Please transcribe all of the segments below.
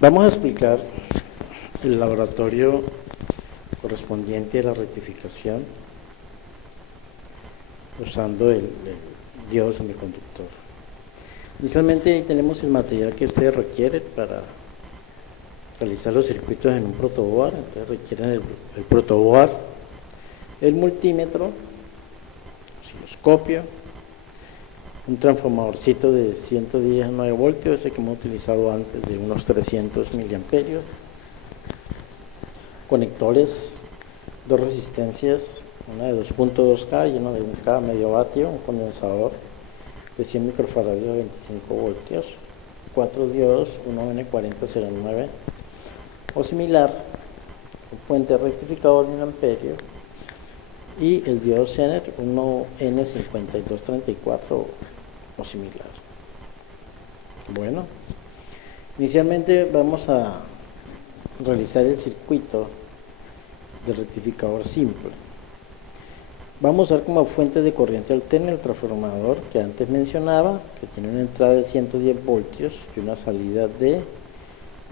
Vamos a explicar el laboratorio correspondiente a la rectificación usando el diodo semiconductor. Inicialmente tenemos el material que ustedes requieren para realizar los circuitos en un protoboard. Entonces requieren el protoboard, el multímetro, osciloscopio, un transformadorcito de 119 voltios, ese que hemos utilizado antes, de unos 300 miliamperios, conectores, dos resistencias, una de 2.2K y una de 1K medio vatio, un condensador de 100 microfaradios de 25 voltios, 4 diodos, uno N4009 o similar, un puente rectificador de 1 amperio y el diodo Zener, uno N5234 o similar. Bueno, inicialmente vamos a realizar el circuito del rectificador simple. Vamos a usar como fuente de corriente alterna el transformador que antes mencionaba, que tiene una entrada de 110 voltios y una salida de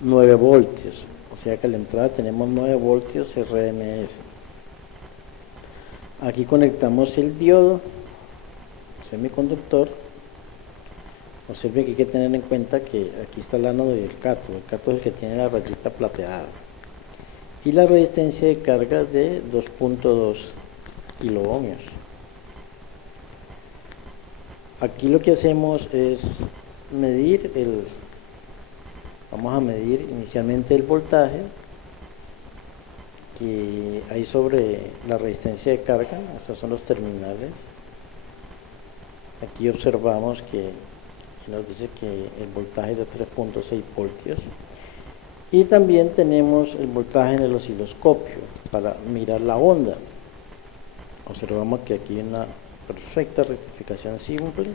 9 voltios. O sea que a la entrada tenemos 9 voltios RMS. Aquí conectamos el diodo semiconductor. Observen que hay que tener en cuenta que aquí está el ánodo y el cátodo. El cátodo es el que tiene la rayita plateada. Y la resistencia de carga de 2.2 kiloohmios. Aquí lo que hacemos es medir vamos a medir inicialmente el voltaje que hay sobre la resistencia de carga. Estos son los terminales. Aquí observamos que nos dice que el voltaje es de 3.6 voltios. Y también tenemos el voltaje en el osciloscopio para mirar la onda. Observamos que aquí hay una perfecta rectificación simple.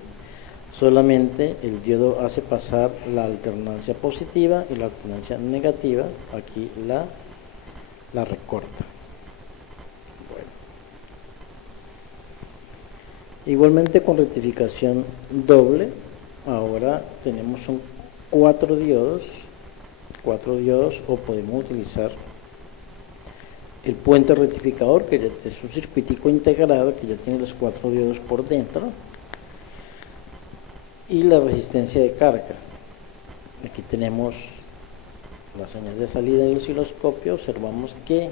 Solamente el diodo hace pasar la alternancia positiva y la alternancia negativa. Aquí la recorta. Bueno. Igualmente con rectificación doble, ahora tenemos 4 diodos, o podemos utilizar el puente rectificador, que ya es un circuitico integrado que ya tiene los 4 diodos por dentro, y la resistencia de carga. Aquí tenemos la señal de salida del osciloscopio. Observamos que es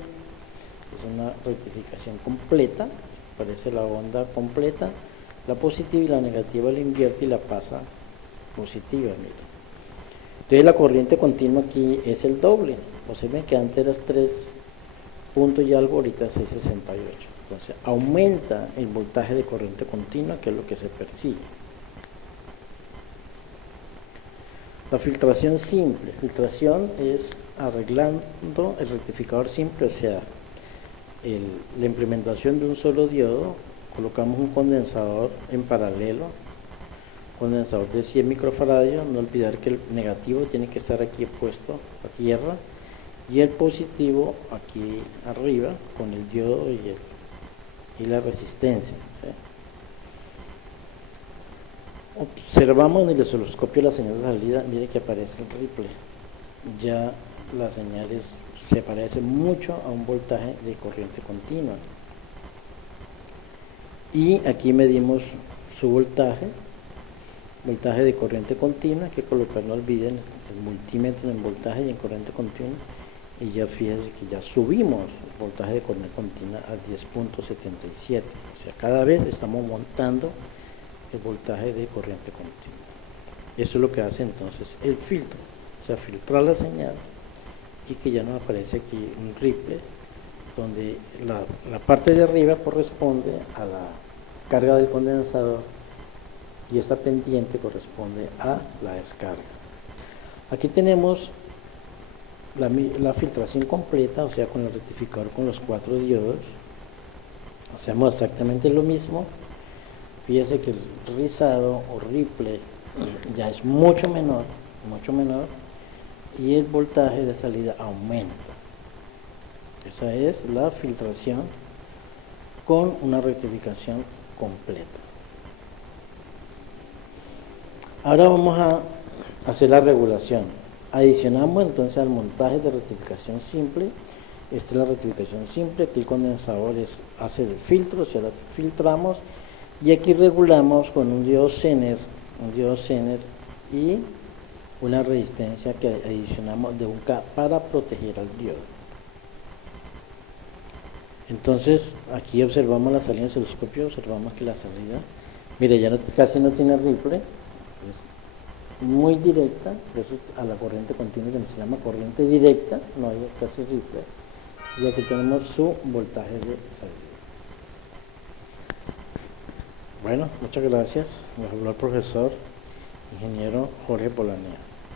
una rectificación completa, aparece la onda completa, la positiva y la negativa la invierte y la pasa positiva. Miren. Entonces la corriente continua aquí es el doble. Observen que antes era 3 puntos y algo, ahorita es 6.68. Entonces aumenta el voltaje de corriente continua, que es lo que se persigue. La filtración simple. Filtración es arreglando el rectificador simple, o sea, la implementación de un solo diodo. Colocamos un condensador en paralelo, condensador de 100 microfaradios. No olvidar que el negativo tiene que estar aquí puesto a tierra y el positivo aquí arriba con el diodo y la resistencia, ¿sí? Observamos en el osciloscopio la señal de salida. Mire que aparece el ripple. Ya la señal se parece mucho a un voltaje de corriente continua. Y aquí medimos su voltaje de corriente continua. Hay que colocar, no olviden, el multímetro en voltaje y en corriente continua. Y ya fíjense que ya subimos el voltaje de corriente continua a 10.77. O sea, cada vez estamos montando el voltaje de corriente continua. Eso es lo que hace entonces el filtro, o sea, filtrar la señal y que ya nos aparece aquí un ripple, donde la parte de arriba corresponde a la carga del condensador y esta pendiente corresponde a la descarga. Aquí tenemos la filtración completa, o sea, con el rectificador con los 4 diodos. Hacemos exactamente lo mismo. Fíjese que el rizado o ripple ya es mucho menor y el voltaje de salida aumenta. Esa es la filtración con una rectificación completa. Ahora vamos a hacer la regulación. Adicionamos entonces al montaje de rectificación simple. Esta es la rectificación simple. Aquí el condensador hace el filtro, o sea, lo filtramos. Y aquí regulamos con un diodo Zener y una resistencia que adicionamos de un K para proteger al diodo. Entonces aquí observamos la salida del osciloscopio, observamos que la salida, mire, ya casi no tiene ripple, es muy directa, por eso a la corriente continua que se llama corriente directa, no hay casi ripple. Y aquí tenemos su voltaje de salida. Bueno, muchas gracias. Nos habló el profesor ingeniero Jorge Polanea.